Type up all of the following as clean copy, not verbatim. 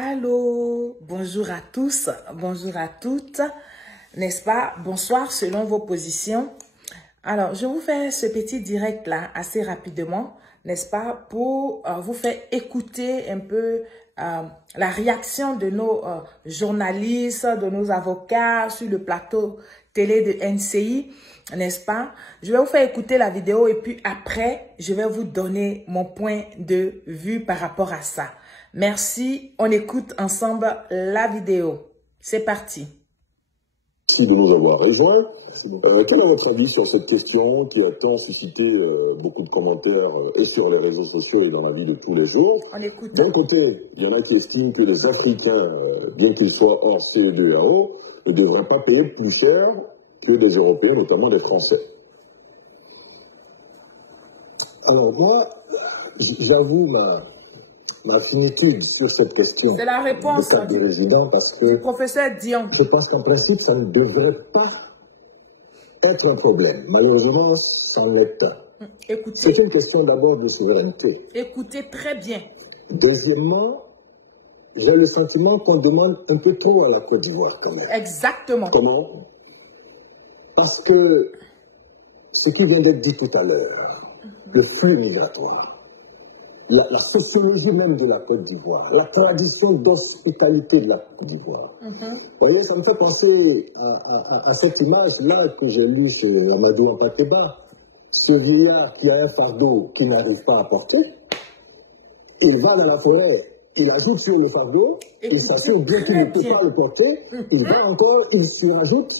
Allô, bonjour à tous, bonjour à toutes, n'est-ce pas? Bonsoir selon vos positions. Alors, je vous fais ce petit direct-là assez rapidement, n'est-ce pas? Pour vous faire écouter un peu la réaction de nos journalistes, de nos avocats sur le plateau télé de NCI, n'est-ce pas? Je vais vous faire écouter la vidéo et puis après, je vais vous donner mon point de vue par rapport à ça. Merci, on écoute ensemble la vidéo. C'est parti. Merci de nous avoir rejoints. Quel est votre avis sur cette question qui a tant suscité beaucoup de commentaires et sur les réseaux sociaux et dans la vie de tous les jours? On écoute. D'un côté, il y en a qui estiment que les Africains, bien qu'ils soient hors CEDEAO, ne devraient pas payer plus cher que des Européens, notamment des Français. Alors moi, j'avoue ma finitude sur cette question. C'est la réponse du résident parce que professeur Dion. Je pense qu'en principe, ça ne devrait pas être un problème. Malheureusement, c'en est un. Écoutez. C'est une question d'abord de souveraineté. Écoutez très bien. Deuxièmement, j'ai le sentiment qu'on demande un peu trop à la Côte d'Ivoire quand même. Exactement. Comment? Parce que ce qui vient d'être dit tout à l'heure, le flux migratoire, la sociologie même de la Côte d'Ivoire, la tradition d'hospitalité de la Côte d'Ivoire. Vous voyez, ça me fait penser à cette image-là que j'ai lue chez Amadou Ampateba. Ce vieillard qui a un fardeau qu'il n'arrive pas à porter, il va dans la forêt, il ajoute sur le fardeau, il s'assure bien qu'il ne peut pas le porter, il va encore, il s'y rajoute.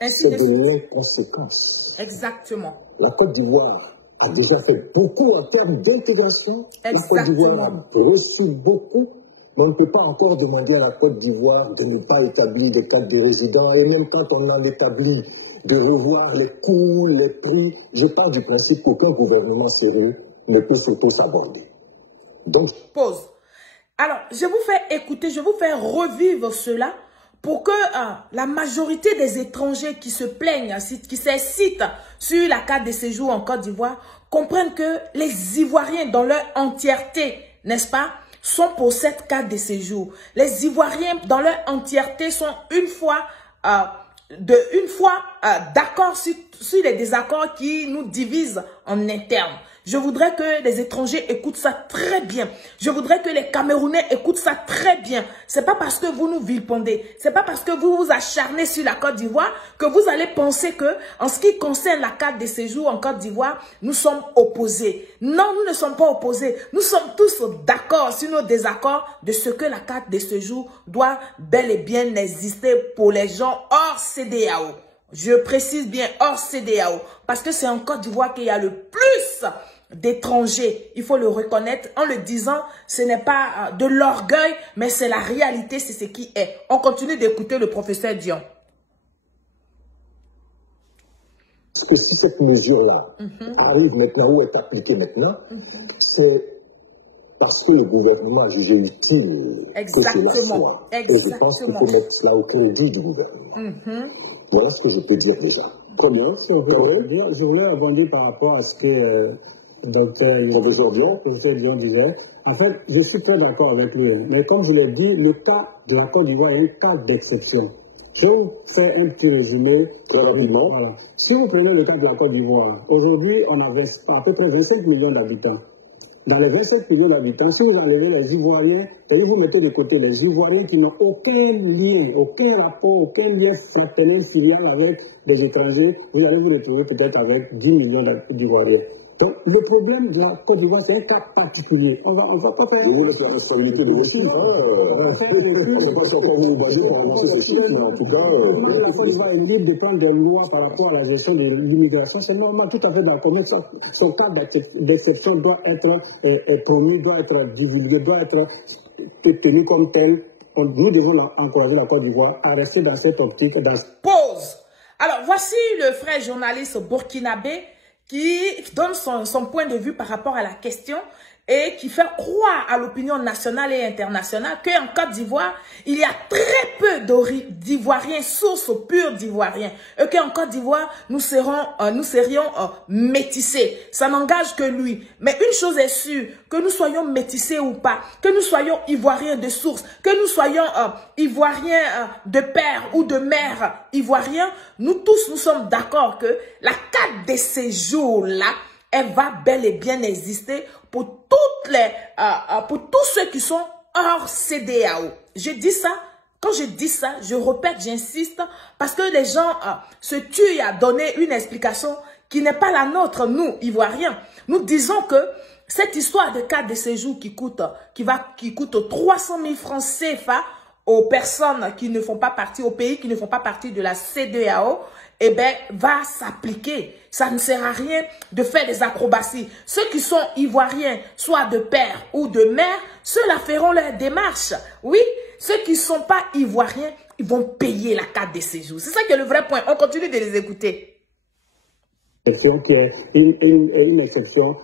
C'est des conséquences. Exactement. La Côte d'Ivoire a déjà fait beaucoup en termes d'intégration. La Côte d'Ivoire a reçu beaucoup. Mais on ne peut pas encore demander à la Côte d'Ivoire de ne pas établir des cartes de résidents. Et même quand on en établit, de revoir les coûts, les prix. Je pars du principe qu'aucun gouvernement sérieux ne peut s'auto-saborder. Donc, pause. Alors, je vous fais écouter, je vous fais revivre cela pour que la majorité des étrangers qui se plaignent, qui s'excitent sur la carte de séjour en Côte d'Ivoire, comprennent que les Ivoiriens dans leur entièreté, n'est-ce pas, sont pour cette carte de séjour. Les Ivoiriens dans leur entièreté sont une fois d'accord sur les désaccords qui nous divisent en interne. Je voudrais que les étrangers écoutent ça très bien. Je voudrais que les Camerounais écoutent ça très bien. C'est pas parce que vous nous vilipendez, c'est pas parce que vous vous acharnez sur la Côte d'Ivoire que vous allez penser que, en ce qui concerne la carte de séjour en Côte d'Ivoire, nous sommes opposés. Non, nous ne sommes pas opposés. Nous sommes tous d'accord sur nos désaccords de ce que la carte de séjour doit bel et bien exister pour les gens hors CEDEAO. Je précise bien hors CEDEAO, parce que c'est en Côte d'Ivoire qu'il y a le plus d'étrangers. Il faut le reconnaître. En le disant, ce n'est pas de l'orgueil, mais c'est la réalité, c'est ce qui est. On continue d'écouter le professeur Dion. Parce que si cette mesure-là arrive maintenant ou est appliquée maintenant, c'est parce que le gouvernement a jugé utile que cela soit. Et je pense qu'il faut mettre cela au crédit du gouvernement. Voilà ce que je peux dire déjà. Combien? Je voulais rebondir par rapport à ce que professeur Dion disait. En fait, je suis très d'accord avec lui. Mais comme je l'ai dit, le cas de la Côte d'Ivoire est un cas d'exception. Je vais vous faire un petit résumé très rapidement. Voilà. Si vous prenez le cas de la Côte d'Ivoire, aujourd'hui, on a à peu près 25 millions d'habitants. Dans les 27 millions d'habitants, si vous enlevez les Ivoiriens, c'est-à-dire vous mettez de côté les Ivoiriens qui n'ont aucun lien, aucun rapport, aucun lien fraternel, filial avec des étrangers, vous allez vous retrouver peut-être avec 10 millions d'Ivoiriens. Donc, le problème de la Côte d'Ivoire, c'est un cas particulier. On va pas faire... Vous laissez la responsabilité de vos filles. Je ne sais pas si on vous basez pour avancer ces chiffres, mais en tout cas... La Côte d'Ivoire est libre de prendre des lois par rapport à la gestion de l'immigration. C'est normal, tout à fait d'accord. Mais son cas d'exception doit être promis, doit être divulgué, doit être tenu comme tel. Nous devons encourager la Côte d'Ivoire à rester dans cette optique. Pause. Alors, voici le frère journaliste burkinabé qui donne son point de vue par rapport à la question et qui fait croire à l'opinion nationale et internationale qu'en Côte d'Ivoire, il y a très peu d'Ivoiriens, source pure d'Ivoiriens, et qu'en Côte d'Ivoire, nous serions métissés. Ça n'engage que lui. Mais une chose est sûre, que nous soyons métissés ou pas, que nous soyons Ivoiriens de source, que nous soyons Ivoiriens de père ou de mère ivoiriens, nous tous, nous sommes d'accord que la carte de séjour-là, elle va bel et bien exister pour pour tous ceux qui sont hors CEDEAO. Je dis ça, quand je dis ça, je répète, j'insiste, parce que les gens se tuent à donner une explication qui n'est pas la nôtre, nous, Ivoiriens. Nous disons que cette histoire de carte de séjour qui coûte 300 000 francs CFA aux personnes qui ne font pas partie, aux pays qui ne font pas partie de la CEDEAO, eh bien, va s'appliquer. Ça ne sert à rien de faire des acrobaties. Ceux qui sont ivoiriens, soit de père ou de mère, ceux-là feront leur démarche. Oui, ceux qui ne sont pas ivoiriens, ils vont payer la carte de séjour. C'est ça qui est le vrai point. On continue de les écouter. Qui est une exception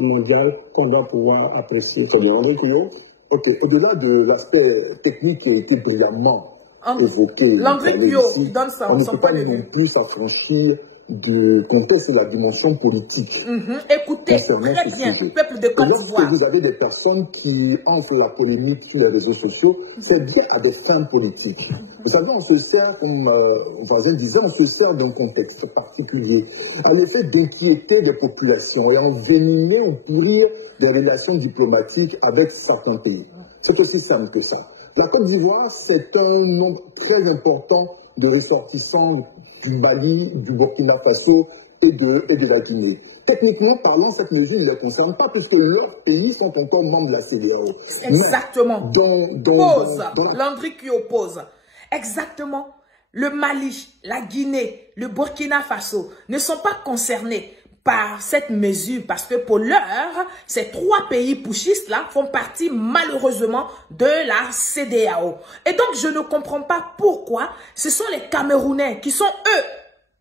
mondiale qu'on doit pouvoir apprécier. Ok, au-delà de l'aspect technique qui a été brillamment évoqué, Landry Kyo, qui donne son point de vue. On ne peut pas non plus s'affranchir du contexte et de la dimension politique. Écoutez, très bien, peuple de Côte d'Ivoire. Vous avez des personnes qui entrent la polémique sur les réseaux sociaux, c'est bien à des fins politiques. Vous savez, on se sert, comme voisin disait, on se sert d'un contexte particulier, à l'effet d'inquiéter les populations et envenimer ou pourrir des relations diplomatiques avec certains pays. C'est aussi simple que ça. La Côte d'Ivoire, c'est un nombre très important de ressortissants du Mali, du Burkina Faso et de la Guinée. Techniquement parlant, cette mesure ne les concerne pas puisque leurs pays sont encore membres de la CEDEAO. Exactement. Landry qui oppose. Exactement. Le Mali, la Guinée, le Burkina Faso ne sont pas concernés par cette mesure parce que pour l'heure, ces trois pays putschistes-là font partie malheureusement de la CEDEAO. Et donc, je ne comprends pas pourquoi ce sont les Camerounais qui sont, eux,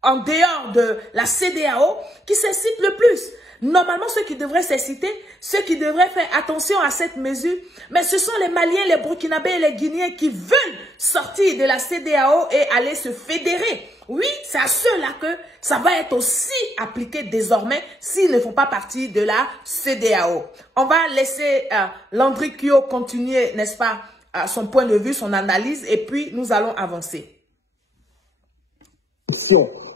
en dehors de la CEDEAO, qui s'excitent le plus. Normalement, ceux qui devraient s'exciter, ceux qui devraient faire attention à cette mesure, mais ce sont les Maliens, les Burkinabés et les Guinéens qui veulent sortir de la CEDEAO et aller se fédérer. Oui, c'est à ceux-là que ça va être aussi appliqué désormais s'ils ne font pas partie de la CEDEAO. On va laisser Landry Kyo continuer, n'est-ce pas, son point de vue, son analyse, et puis nous allons avancer.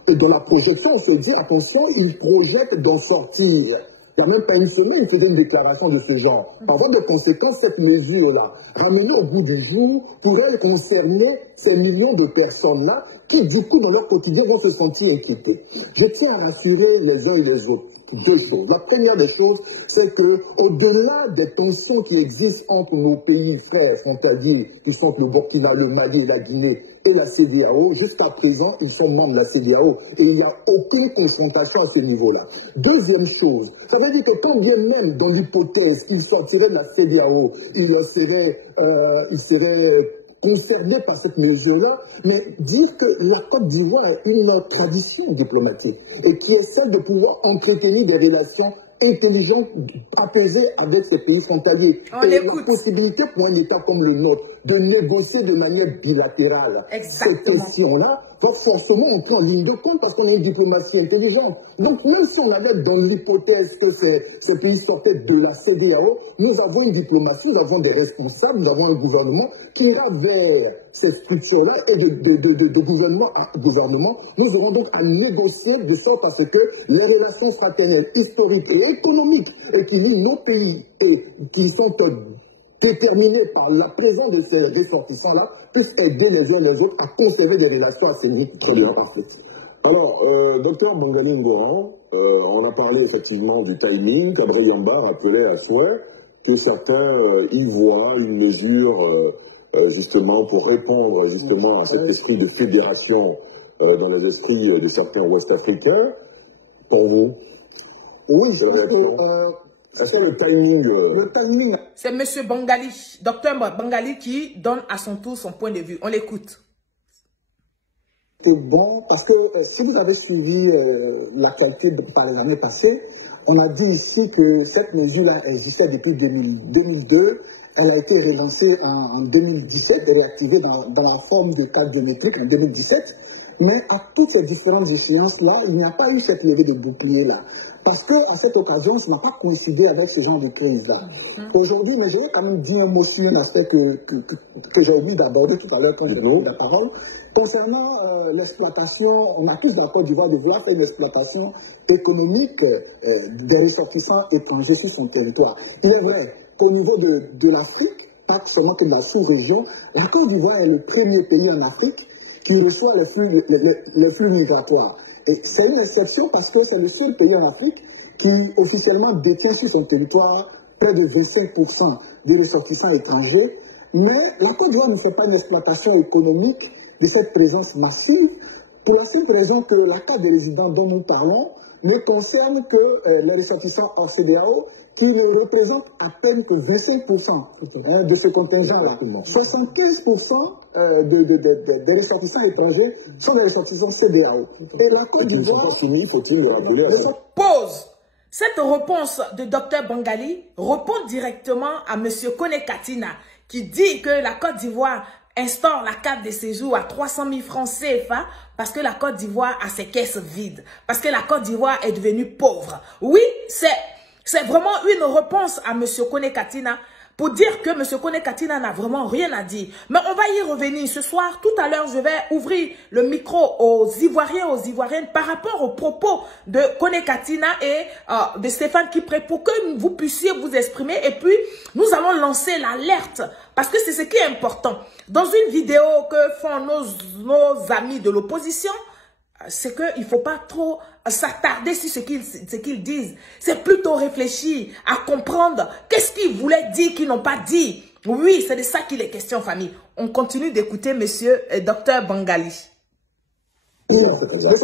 Et dans la projection, on se dit, attention, il projette d'en sortir. Il n'y a même pas une semaine, il faisait une déclaration de ce genre. Par voie de conséquence, cette mesure-là, ramenée au bout du jour, pourrait concerner ces millions de personnes-là qui, du coup, dans leur quotidien, vont se sentir inquiétés. Je tiens à rassurer les uns et les autres. Deux choses. La première des choses, c'est que au-delà des tensions qui existent entre nos pays frères frontaliers, qui sont le Burkina, le Mali, la Guinée et la CEDEAO, jusqu'à présent, ils sont membres de la CEDEAO et il n'y a aucune confrontation à ce niveau-là. Deuxième chose, ça veut dire que quand bien même dans l'hypothèse qu'ils sortiraient de la CEDEAO, ils seraient concernés par cette mesure-là, mais dire que la Côte d'Ivoire a une tradition diplomatique et qui essaie de pouvoir entretenir des relations intelligentes, apaisées avec ces pays frontaliers. Et la possibilité pour un État comme le nôtre de négocier de manière bilatérale cette question-là va forcément entrer en ligne de compte parce qu'on a une diplomatie intelligente. Donc même si on avait dans l'hypothèse que ces pays sortaient de la CEDEAO, nous avons une diplomatie, nous avons des responsables, nous avons un gouvernement qui ira vers ces structures-là et de gouvernement à gouvernement. Nous aurons donc à négocier de sorte à ce que les relations fraternelles, historiques et économiques qui lient nos pays et qui sont déterminés par la présence de ces ressortissants-là puissent aider les uns les autres à conserver des relations assez très bien parfaites. Alors, docteur Bangali Ngoran, on a parlé effectivement du timing. Gabriel Yamba rappelait à souhait que certains y voient une mesure justement pour répondre justement à cet esprit de fédération dans les esprits de certains Ouest-Africains. Pour vous? Oui, c'est le timing. Le timing. C'est M. Bangali, docteur Bangali, qui donne à son tour son point de vue. On l'écoute. C'est bon parce que si vous avez suivi l'actualité par les années passées, On a dit ici que cette mesure-là existait depuis 2002. Elle a été relancée en 2017 et réactivée dans la forme de cadre biométrique en 2017. Mais à toutes ces différentes échéances-là, il n'y a pas eu cette levée de bouclier-là. Parce qu'à cette occasion, ça n'a pas coïncidé avec ce genre de crise-là. Aujourd'hui, mais je vais quand même dire un mot sur un aspect que j'ai oublié d'aborder tout à l'heure quand j'ai pris la parole. Concernant l'exploitation, on a tous d'accord d'Ivoire de vouloir faire une exploitation économique des ressortissants étrangers sur son territoire. Il est vrai qu'au niveau de l'Afrique, pas seulement que de la sous-région, la Côte d'Ivoire est le premier pays en Afrique qui reçoit les flux migratoires. Et c'est une exception parce que c'est le seul pays en Afrique qui officiellement détient sur son territoire près de 25% des ressortissants étrangers. Mais la Côte d'Ivoire ne fait pas une exploitation économique de cette présence massive pour la simple raison que la carte des résidents dont nous parlons ne concerne que les ressortissants hors CEDEAO qui ne représentent à peine que 25% de ce contingent-là. 75% des ressortissants étrangers sont des ressortissants CEDEAO. Et la Côte d'Ivoire... Pause. Cette réponse de Dr Bangali répond directement à M. Kone Katina qui dit que la Côte d'Ivoire instaure la carte de séjour à 300 000 francs CFA parce que la Côte d'Ivoire a ses caisses vides, parce que la Côte d'Ivoire est devenue pauvre. Oui, c'est vraiment une réponse à M. Kone Katina pour dire que M. Kone Katina n'a vraiment rien à dire. Mais on va y revenir ce soir. Tout à l'heure, je vais ouvrir le micro aux Ivoiriens, aux Ivoiriennes par rapport aux propos de Kone Katina et de Stéphane Kipré pour que vous puissiez vous exprimer. Et puis, nous allons lancer l'alerte parce que c'est ce qui est important. Dans une vidéo que font nos amis de l'opposition, c'est qu'il ne faut pas trop s'attarder sur ce qu'ils disent. C'est plutôt réfléchir à comprendre qu'est-ce qu'ils voulaient dire qu'ils n'ont pas dit. Oui, c'est de ça qu'il est question, famille. On continue d'écouter monsieur Dr Bangali. Je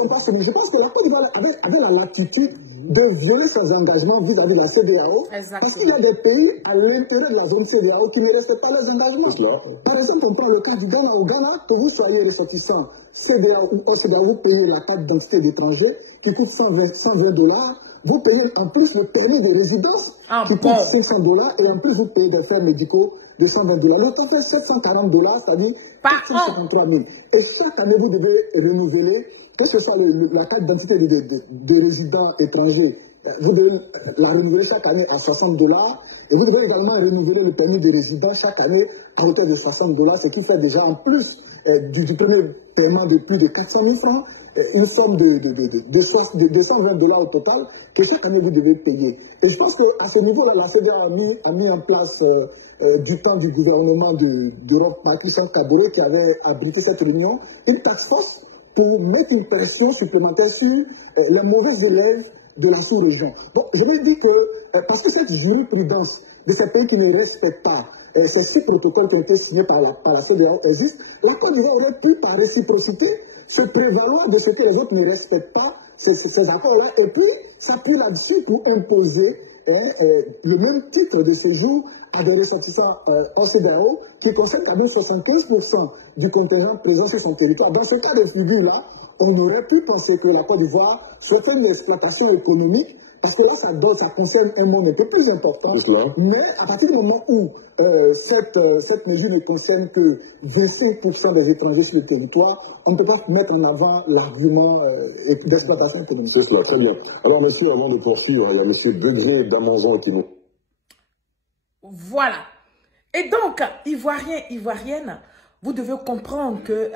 pense que la Côte d'Ivoire avait la latitude de violer ses engagements vis-à-vis de la CEDEAO. Parce qu'il y a des pays à l'intérieur de la zone CEDEAO qui ne respectent pas leurs engagements. Par exemple, on prend le cas du Ghana. Au Ghana, que vous soyez ressortissant CEDEAO ou OCDEAO, vous payez la carte d'identité d'étranger qui coûte $120. Vous payez en plus le permis de résidence qui coûte $500 et en plus vous payez des frais médicaux de $120. Le total fait $740, c'est-à-dire 453 000. Et chaque année, vous devez renouveler, que ce soit la carte d'identité des résidents étrangers, vous devez la renouveler chaque année à $60. Et vous devez également renouveler le permis de résident chaque année à hauteur de $60, ce qui fait déjà en plus du premier paiement de plus de 400 000 francs, une somme de $120 au total que chaque année vous devez payer. Et je pense qu'à ce niveau-là, la CEDEAO a mis en place du temps du gouvernement d'Europe, Patrice Kaboré, qui avait abrité cette réunion, une task force pour mettre une pression supplémentaire sur les mauvais élèves de la sous-région. Donc, je vais dire que, parce que cette jurisprudence de ces pays qui ne respectent pas ces 6 protocoles qui ont été signés par la CEDEAO existent, la Côte d'Ivoire aurait pu, par réciprocité, se prévaloir de ce que les autres ne respectent pas, ces accords-là, et puis s'appuyer là-dessus pour imposer le même titre de séjour à des ressortissants OCDEAO qui concernent quand même 75% du contingent présent sur son territoire. Dans ce cas de figure-là, on aurait pu penser que la Côte d'Ivoire soit une exploitation économique, parce que là, ça concerne un monde un peu plus important. Mais à partir du moment où cette mesure ne concerne que 25% des étrangers sur le territoire, on ne peut pas mettre en avant l'argument d'exploitation économique. C'est cela, très bien. Alors, merci, avant de poursuivre, il y a M. Degré d'Amazon qui nous... Voilà. Et donc, Ivoiriens, Ivoiriennes, vous devez comprendre que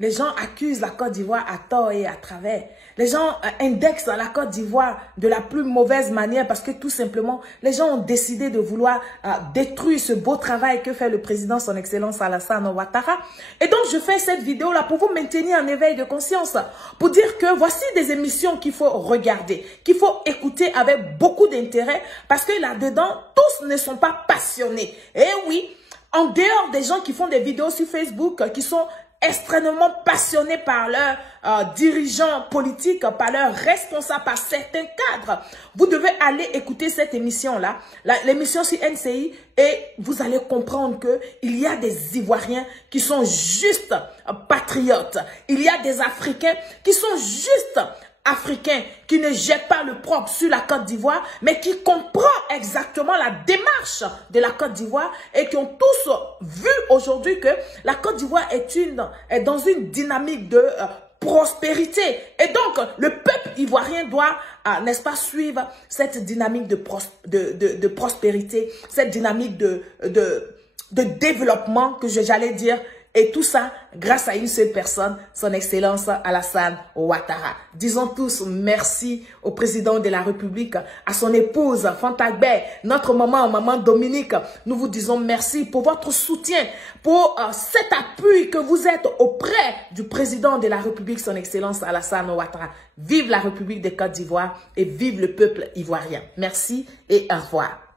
les gens accusent la Côte d'Ivoire à tort et à travers. Les gens indexent la Côte d'Ivoire de la plus mauvaise manière parce que tout simplement, les gens ont décidé de vouloir détruire ce beau travail que fait le président, son excellence Alassane Ouattara. Et donc, je fais cette vidéo-là pour vous maintenir en éveil de conscience, pour dire que voici des émissions qu'il faut regarder, qu'il faut écouter avec beaucoup d'intérêt parce que là-dedans, tous ne sont pas passionnés. Et oui, en dehors des gens qui font des vidéos sur Facebook, qui sont extrêmement passionnés par leurs dirigeants politiques, par leurs responsables, par certains cadres. Vous devez aller écouter cette émission-là, l'émission sur NCI, et vous allez comprendre qu'il y a des Ivoiriens qui sont juste patriotes. Il y a des Africains qui sont juste africain qui ne jette pas le propre sur la Côte d'Ivoire, mais qui comprend exactement la démarche de la Côte d'Ivoire et qui ont tous vu aujourd'hui que la Côte d'Ivoire est dans une dynamique de prospérité. Et donc, le peuple ivoirien doit, n'est-ce pas, suivre cette dynamique de prospérité, cette dynamique de développement que j'allais dire. Et tout ça, grâce à une seule personne, son Excellence Alassane Ouattara. Disons tous merci au président de la République, à son épouse Fantagbe, notre maman Dominique. Nous vous disons merci pour votre soutien, pour cet appui que vous êtes auprès du président de la République, son Excellence Alassane Ouattara. Vive la République de Côte d'Ivoire et vive le peuple ivoirien. Merci et au revoir.